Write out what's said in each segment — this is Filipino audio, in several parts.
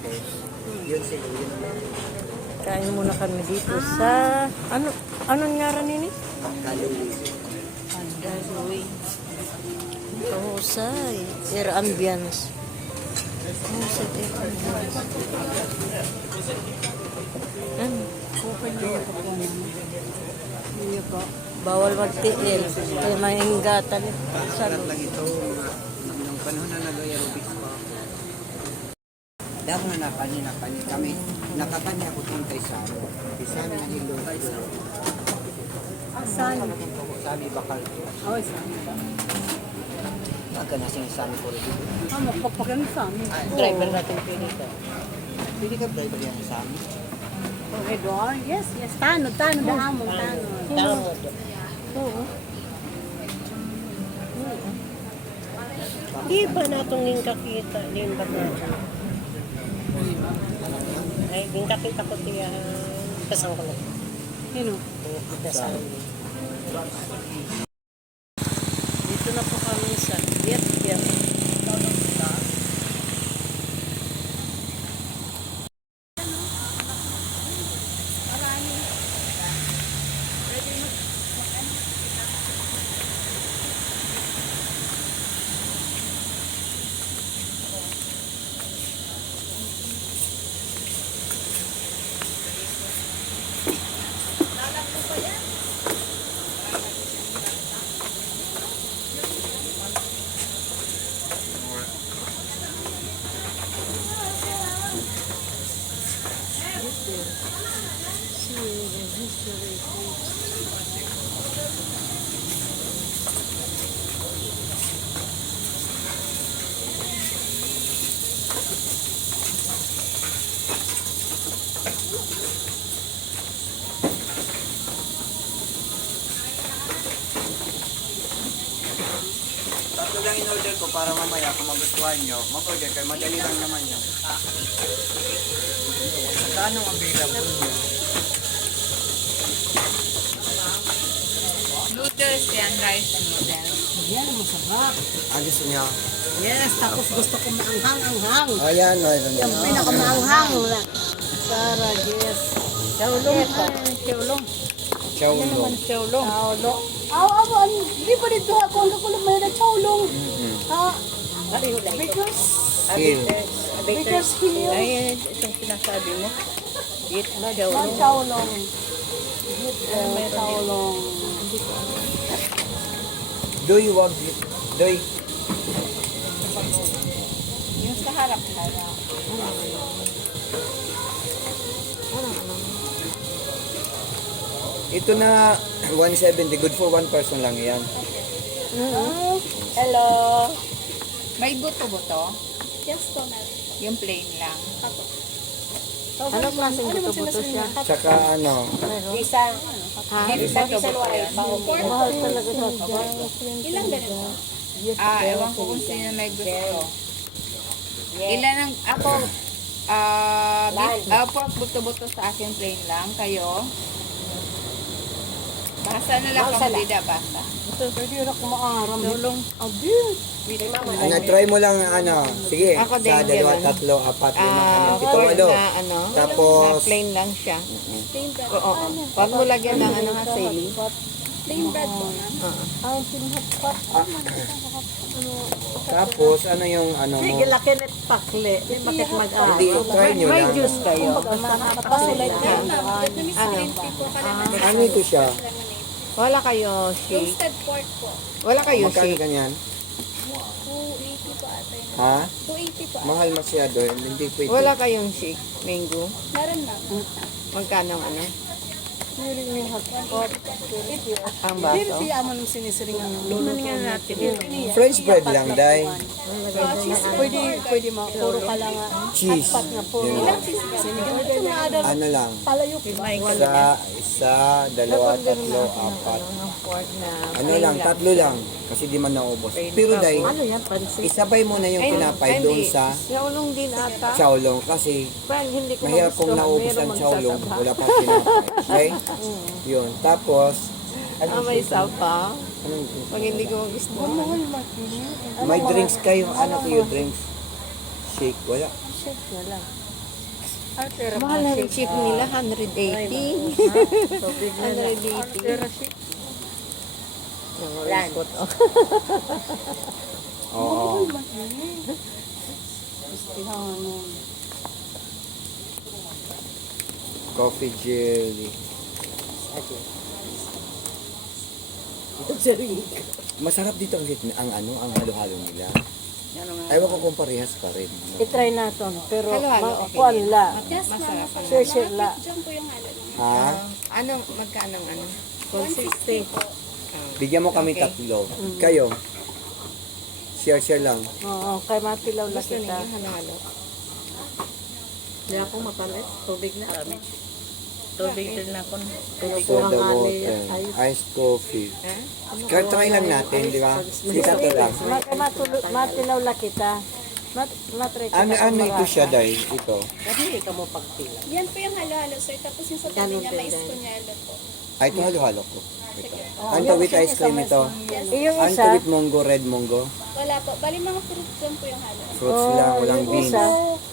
Tapos, yun sila, yun lang. Kain muna kami dito sa... Anong ngaran nini? Kaluwi. Daloy. Husay. Air ambience. Husay air ambience. Okay na yung kapunan. Hindi po. Bawal magtiil. Kaya may hinggatan. Sarap lang ito. Nung panahon na nag-aerobics pa. Dahil na nakani kami. Nakakanya ko itong kay Saro. Isa na nilo. Saan? Sami bakal. Oh, saan? Agka na sinasabi ko rin. Magpapagang sa amin. Driver natin pinito. Pwede ka driver yan sa amin. Oh, Edward? Yes. Tanod. Dahamon, tanod. Tama. Oo. Di ba natong yung kakita? Din ba natin? Ay, din kakita ko tiya. Pasang ko lang. Sino? Dasal. Dito na po kami sa Viet. Tatlo lang in-order ko para mamaya kung magustuhan nyo, mag-order kayo. Madali lang naman yun. Saan ang available nyo? Noodles yan, rice noodles. Yan, masarap. Gusto nyo? Yes, tapos gusto ko maanghang-anghang. Ayan, Yung pinakamaanghang. Sarah, yes. Chaulong pa. Chaulong. Chowlong. Chaulong. Di ba dito ako ang kakulang may na chaulong? Ha? Because here. Ay, itong sinasabi mo. Viet na Chaulong. Chaulong. Chaulong. Doy, wag. Doy. Yung sa harap na. Ito na 170, good for one person lang yan. Hello. May buto-buto? Yes, to yung plain lang. Ano klaseng buto-buto siya? Tsaka ano, Isa. Ha? Isa buto yan. Mahal talaga siya. Ilang ganito? Ewan ko kung sino may gusto. Ilan ang ako, pork buto-buto sa akin plain lang. Kayo? Basta na lang kang bida, basta. Pwede na kumaaram. Chaulong. Abit. try mo lang ano, sige, Ako din, sa dalawa, ganun. tatlo, apat, lima, ano, pito, Pork walo. na ano, na Tapos, plain lang siya. Oo. Huwag mo lagyan ng ano nga, sili. Plain bread po na. Ang pinhatpat. tapos, ano yung ano mo? Sige, laki net pakle. Bakit mag-ah? Hindi, try nyo May lang. juice kayo. Pasulit yan. Ito ni Ano? green tea po. Ano ito siya? Wala kayo shake. Roasted pork po. Wala kayo Magkano shake. ganyan? 280 po ata yun. Ha? 280 po. Mahal masyado, hindi pwede. Wala kayong shake. Mango. Meron na. Magkano ang ano? May hotpot. Ang Hindi baso. siya mo nang sinisiring ang luluto natin. French bread lang, day. Pwede mo. Puro ka lang Cheese. hotpot na puro. Yun. Sinigyan mo ito na adam. Ano lang? Palayok. Isa, dalawa, tatlo, apat. Ang pork na Ano lang, tatlo lang. Kasi di man naubos. Pero day, Ano yan? Pansit? isabay mo na yung tinapay doon sa Yaulong din ata. chowlong kasi Well, hindi ko mahirap kung naubos Meron ang chowlong, magsasaba. wala pa tinapay. Okay? Yun. Tapos, May sapa. anong, Pag hindi ko gusto. may drinks kayo. Ano kayo drinks? Shake, wala. Shake na lang. Mahal na yung chip nila, 180. Tubig na 180. Yan. Oo. Coffee jelly. Masarap dito ang halo-halo nila. Ayaw ko kung parehas pa rin. I-try natin. Pero, Halo-halo, okay kuan la. Masarap. Share la. Ha? Anong, magkano ano? 160. Bigyan mo kami tatlo. Kayo? Share lang. Oo, kay matilaw la Gusto kita. ninyo halo-halo? Hindi ako mapalit. Tubig na. Tubig din ako. Soda water. Iced coffee. Try lang natin, di ba? Isa to lang. Matilaw la kita. Matry kita. Ano ito siya, Day? Ito. Kasi ikaw mo pagpila. Yan po yung halo-halo, sir. Tapos yung sa tabi niya, mais kunyelo po. Ay, ito halo-halo ko. Ito. Ano with ice cream ito? Yung Ano isa, with mango, red mango? Wala po. Bali mga fruit lang po yung halo. Fruits lang, walang yung beans. isa,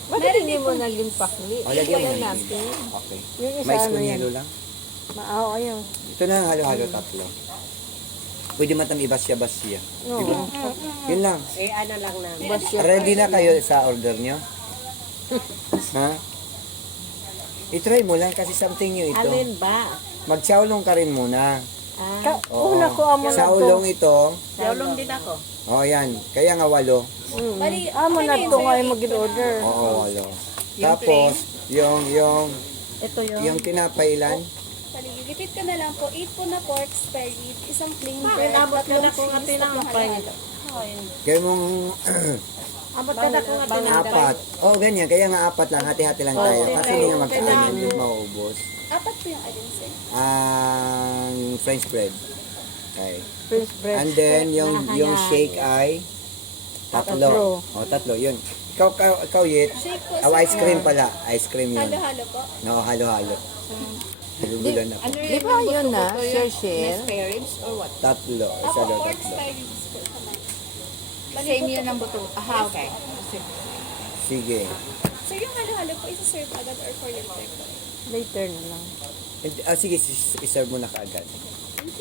bakit hindi mo naging pakli? O, lagyan mo na natin. Okay. Yung isa, Mais ano yan? kunyelo lang. Maaw, ayun. Ito na ang halo-halo tatlo. Pwede matang ibasya-basya. No. Yun lang. Eh, ano lang namin. Ready na kayo sa order nyo? Ha? I-try mo lang kasi something new ito. Alin ba? Magsaulong ka rin muna. Oo. Una ko amo na to. Saulong ito. Yawlong din ako. O yan. Kaya nga 8. Bali, Amo na to nga yung mag-order. Oo, 8. Tapos, yung Ito yun. yung tinapay ilan? bali, repeat ko na lang po. 8 po na pork, spare rib, isang plain Bakit bread, abot ka na kung cheese, atin ang tatlong pay? halo-halo. Kaya mong Abot ka na kung atin ang 4. Oh, ganyan. Kaya nga 4 lang. Hati-hati lang tayo. Kasi hindi nga magkaano hindi mauubos. 4 po yung alin, sir. Ang French bread. Okay. French bread. And then, yung shake ay tatlo. O, tatlo. Yun. Ikaw Yit. Shake po, Oh, sir. ice cream pala. Ice cream yun. Halo-halo po. No, halo-halo. Nagugulan ako. Ano Di ba yun na? Share. spare ribs or what? Tatlo. Isa Ako, daw pork, tatlo. spare ribs po. Same yun ang buto. Aha, okay. Sige. Sir, yung halo-halo po, isa-serve agad or for later po. Later na lang. Sige, iserve mo na kaagad.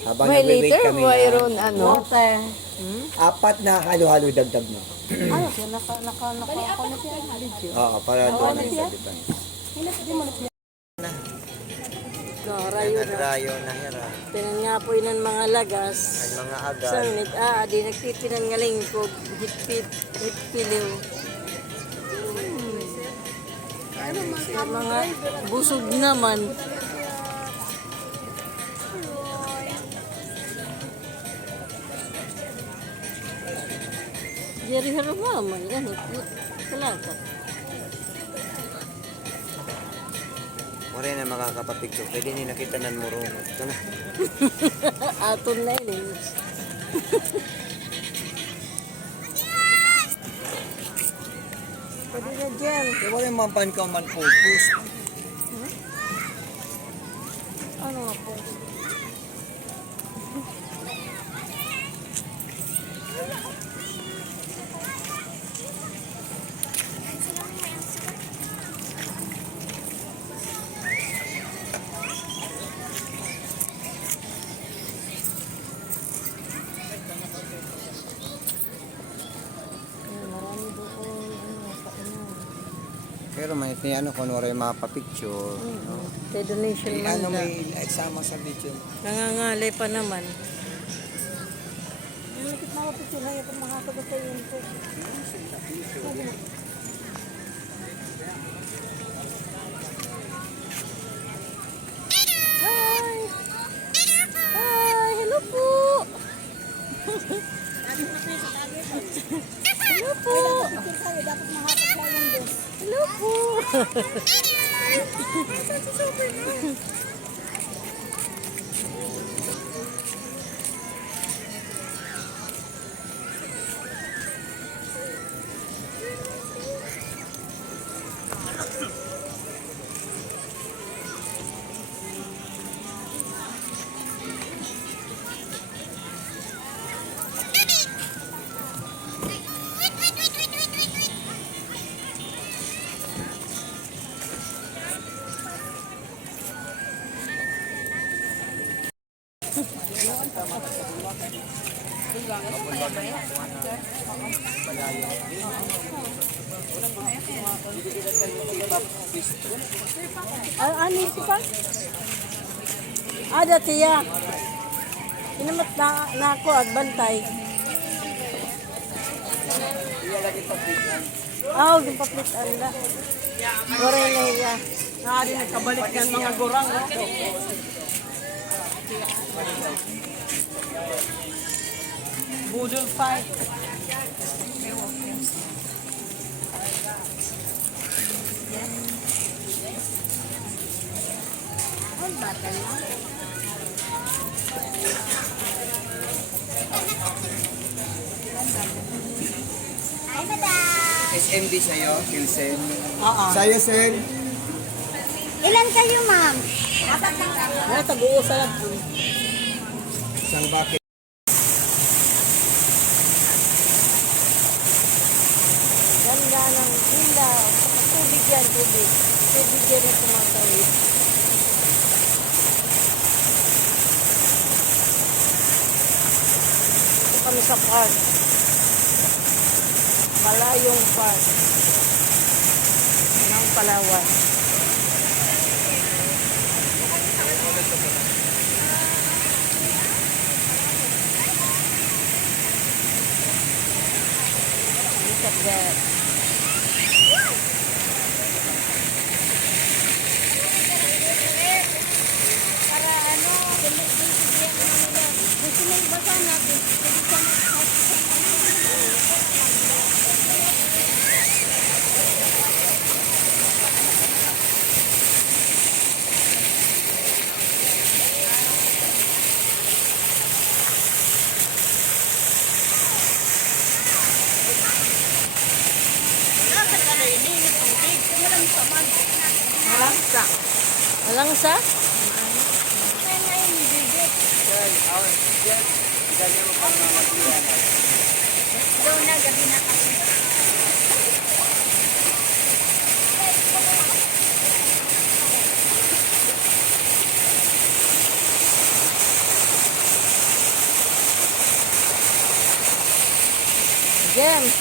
Habang May nagwe-wait later, kami mayroon na ano. 4 na halo-halo dagdag mo. Ano siya? Bali, 4 po yung halo. Oo, para doon ang sa diba. Rayo na. Nadrayo na hira. Tinan nga po yun ang mga lagas. Ang mga agad. Sangit, di nagtitinan nga lingkog. Hitpiliw. Yung mga busog naman. Jerry Haraman, yan. Talaga. Mura na makakapapicture. Pwede ni nakita nan mo ron. Ito na. Aton na yun. Pwede na dyan. Wala yung mampan ka man focus. Ano nga po? Marami doon. Ano, sa ano. Pero may ano kung wala yung mapapicture. No? Kay donation Eh, man ano lang. may isama sa video. Nangangalay pa naman. Nakit na ako picture na yung makakagot sa yun po. Hi! Hi! Hello po! Hello po! Hello po! Ano ito pa? Dati ya. Inamat na ako at bantay. Yung paplitan na. Goreng na iya. Nakali nagkabalik yan mga gurang. No? Budol fight. SMD sa'yo, Kilsen. Oo. Sa'yo, Sen. Ilan kayo, ma'am? Ay, tag-uusa lang. Isang bucket. Ganda ng ilaw. Tubig yan, tubig. Tubig yan yung tumatawid. Ito kami sa park. Malayong park. Ng Palawan. Look at that. Para ano, binibigyan na nila. Gusto na iba sana, binibigyan na Malangsa. Malangsa? daw na, gabi na kasi. James.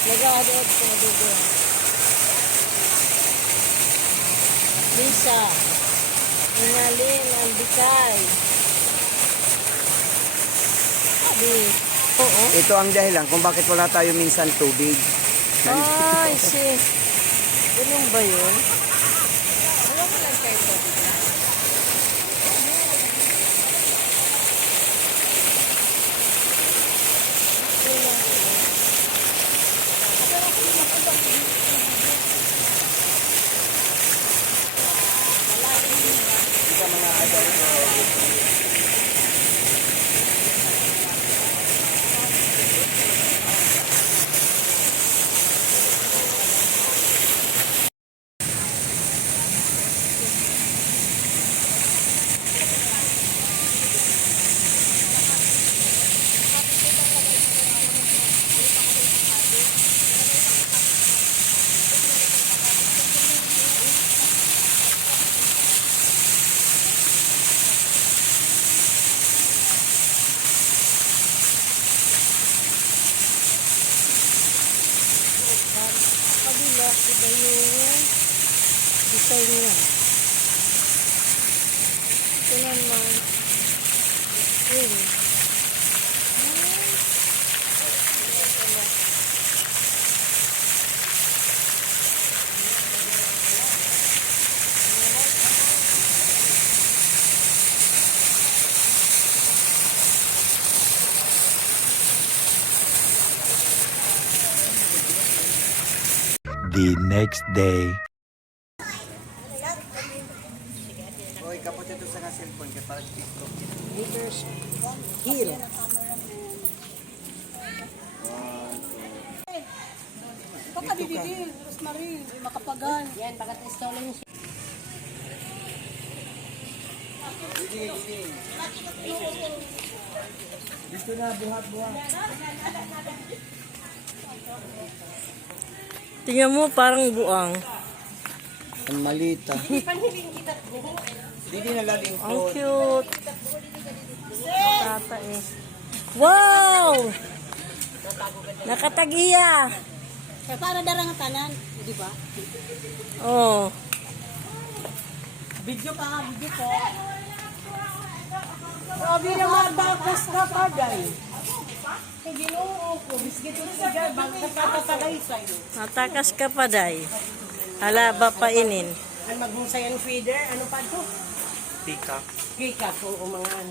Nag-aadod ko na dito. Lisa. Inalin ang bikay. Abi. Oo. Ito ang dahilan kung bakit wala tayo minsan tubig. Ay, ganun ba yun? Wala mo lang kayo tubig na. Kabila, iba yung design niya. Ito naman, spring. The next day. Oy, kapot ito sa cellphone kaya parang TikTok. Liters Hill. Baka dididi, Rosemary, makapagan. Yan, baka installing siya. Gusto na, buhat-buhat. Tingnan mo, parang buang. Ang malita. Hindi na lang Ang cute. Tata eh. Wow! Nakatagiya. Kaya para darang tanan, di ba? Oh. Video pa, video ko. Sabi naman tapos na pagay. Kaya ginoo ko, biskit ko siya, bakit katatagay sa'yo? Natakas ka pa, day. Hala, ba painin? Ang maghusay ang feeder, ano pa to? Pika. Kika kung mga ano.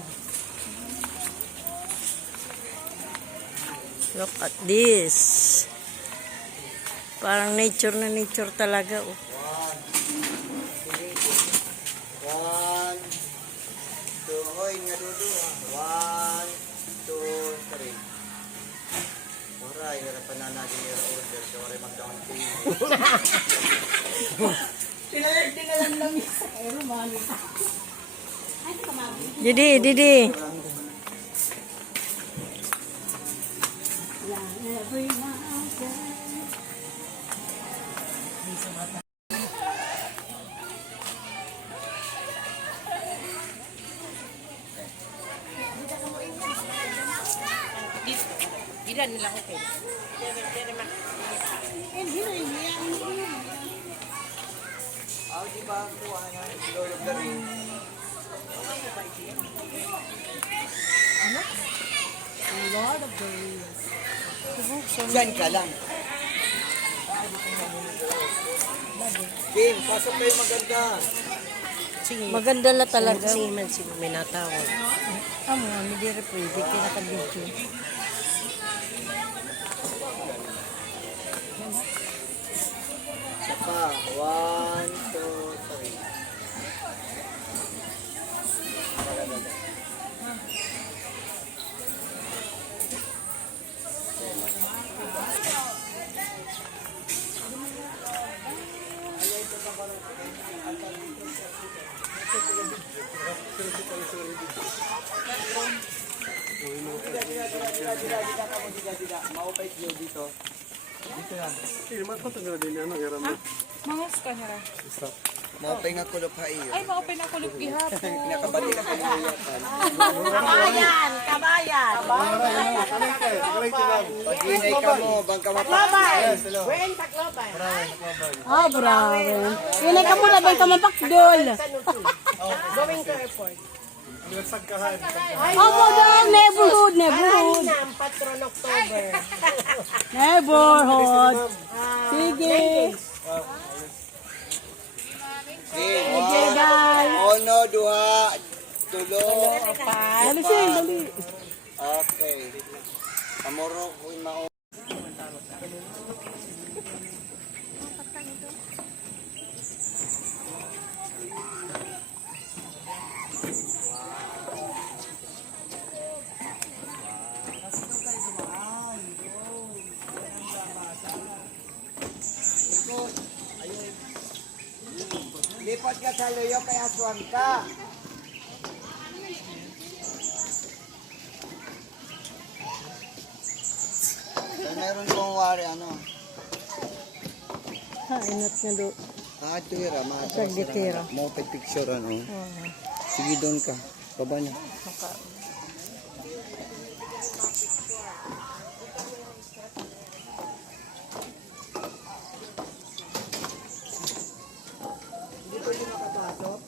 Look at this. Parang nature na nature talaga. Oh. 1, 2, hoy, nga dudu. 1, 2, 3. Oray, harapan na natin yung order. So, oray mag-down payment. Tinalan lang yun. Ay, rumali. Ay, ito kamagi. Didi. Ilan nila okay. Ah, di ba ang kuha nga? Lord of the Rings. Lord of the Rings. Diyan ka lang. Kim, pasok kayo maganda. Maganda na talaga. Sige man si may natawag. Amo, hindi rin pwede. Kinaka-video. Isa pa. 1, 2, 3. Maupay kayo dito. Mangas ka na ra. Maupay nga kulop ha iyo. Ay, maupay na kulog gihapon. Nakabati ka kayo. Kabayan! Kabayan! Pag-inay ka mo, bang ka Kabayan! Wen, taklobay. Ah, bravo. Yun ay ka muna ba yung kamapakdol? Going to airport. Amo daw, neighborhood. Ang patron October. Neighborhood. Sige. Okay, guys. Ono, duha, tulo. Dali siya, dali. Okay. Kamuro ko yung mao. Lipat ka sa luyo kay aswang ka. So, meron kong wari, ano? Ha, inat nga do. Ah, tira, Tira. Mo pa picture, ano? Sige, doon ka. Baba niya. Hindi pwede makapasok?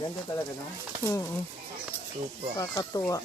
Ganda talaga, no? Super. Kakatuwa.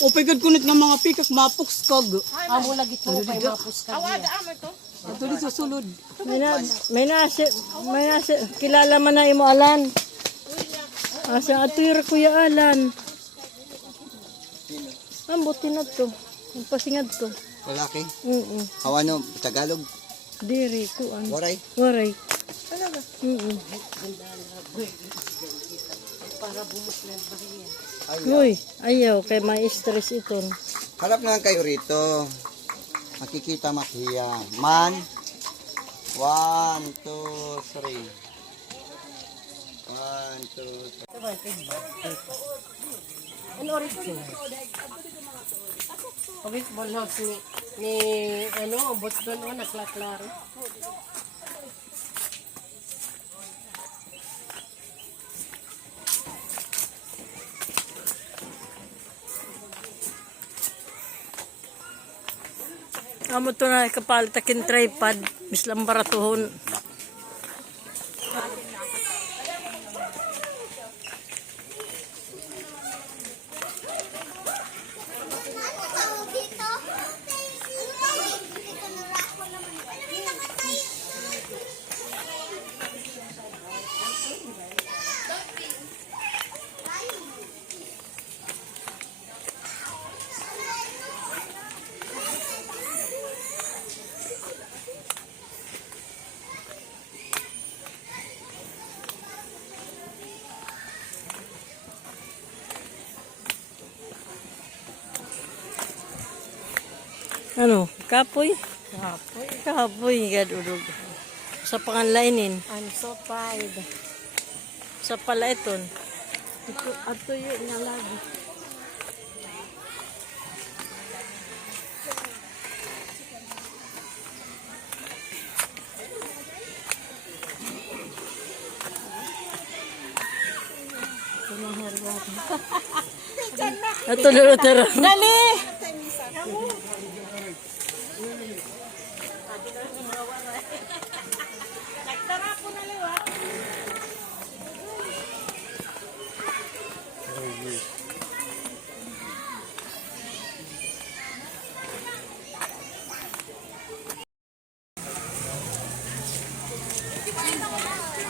O pagod kunit nga mga pikak mapuks kag. Amo lagi to kay mapus kag. Awada amo to. Ato di sa sulod. May nasi, kilala man na imo Alan. Asa ato yung Kuya Alan. Ambutin na to. Ang pasingad to. Lalaki. Mm. Ano, Tagalog. Diri kuan. Waray. Waray. Talaga. Mm. Ayaw. Uy, ayaw kay may stress ito. Harap na lang kayo rito. Makikita makiya. Man. 1, 2, 3. 1, 2, 3. Ano oras ko? Pagit bolhos ni ano, Boston o naklaklaro. Amo to na kapalit akin tripod. Bislang baratuhon. Ano? Kapoy? Kapoy. Kapoy, gadudog. Sa panganlainin. I'm so tired. Sa palaiton. Ato yun nga lagi. Ato na tara. Dali!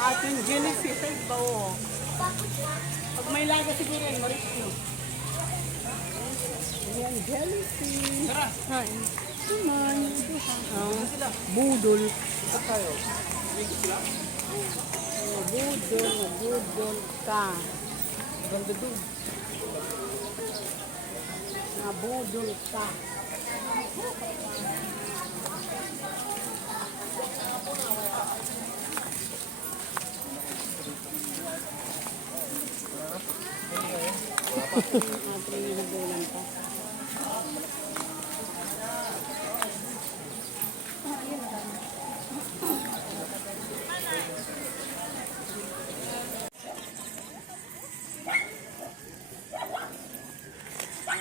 Ating jellyfish ay bao. Pag may laga siguro yung maris nyo. Ayan, jellyfish. Tara. Hain. Naman. Ang budol. Budol ka. Ganda doon. Budol ka.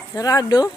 Sarado?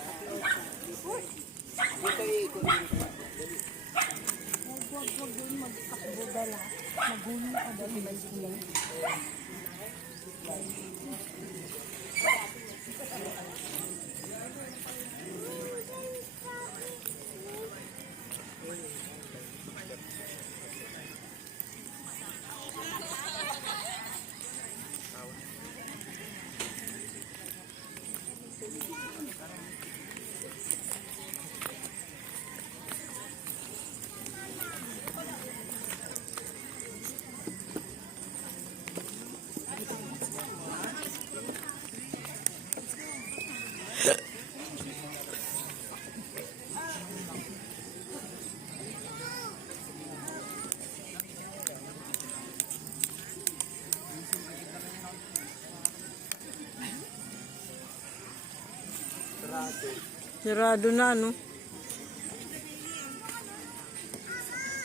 Sarado na, no?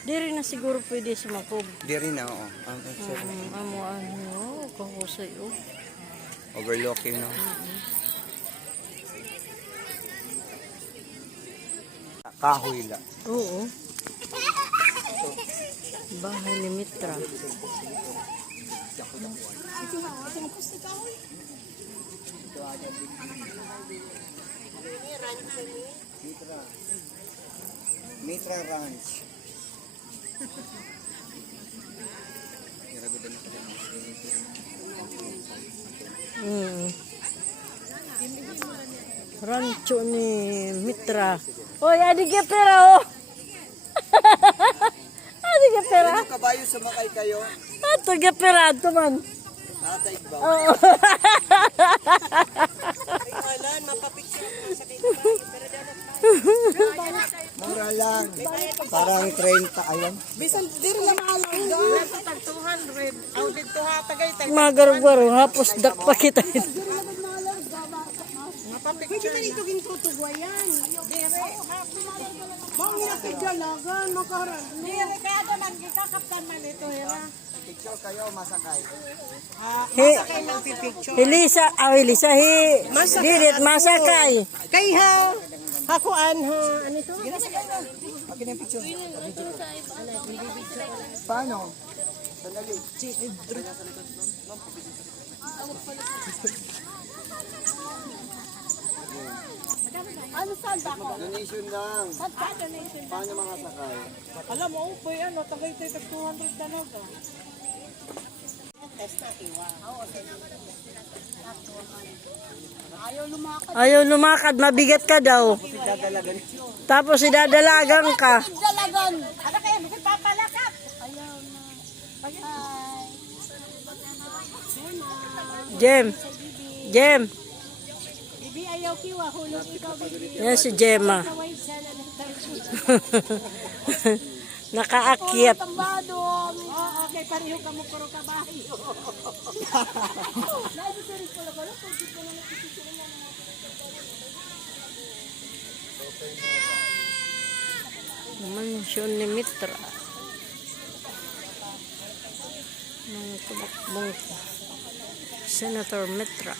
Di rin na siguro pwede sumakob. Di rin na, oo. Amo, kahusay, oh. Overlooking, no? Kahoy lang. Oo. Bahay ni Mitra. Mitra. Mitra Ranch. Rancho ni Mitra. Oy, adi ka pera oh. Adi ka pera. Ano kabayo sumakay kayo? Ato ka pera to man. Tatay ba? Oo. Mura lang. Parang 30 ayun. Bisan diri lang maalam do. Nasa tag 200. Aw dito ha tagay tag. Magarugwaro hapos dak pa kita. Pwede na dito gintutugwayan. Dire. Mao nga kay dalagan makaran. Dire kada man gikakaptan man ito hira. Picture kayo masakay. Masakay ng pipicture. Hilisa, Hilisa Dirit masakay. Kay ha. Hakuan ha. Ano ito? Akin yung picture. Paano? Sandali. Ano saan ba ako? Donation lang. Saan donation? Paano mga sakay? Alam mo, upoy ano, tagay tayo tag 200 talaga. Ayaw lumakad, mabigat ka daw. Tapos idadalagan ka. Dalagan. Ano kaya? Bakit papalakat? Ayaw na. Bye. Jem. Bibi ayaw kiwa. Hulog ikaw, bibi. Yan si Gemma. Kaway siya na ng Nakaakyat. tambadong. Oo, okay. Pareho ka mo puro kabayo. Mansyon ni Mitra. Ng tumakbong Senator Mitra.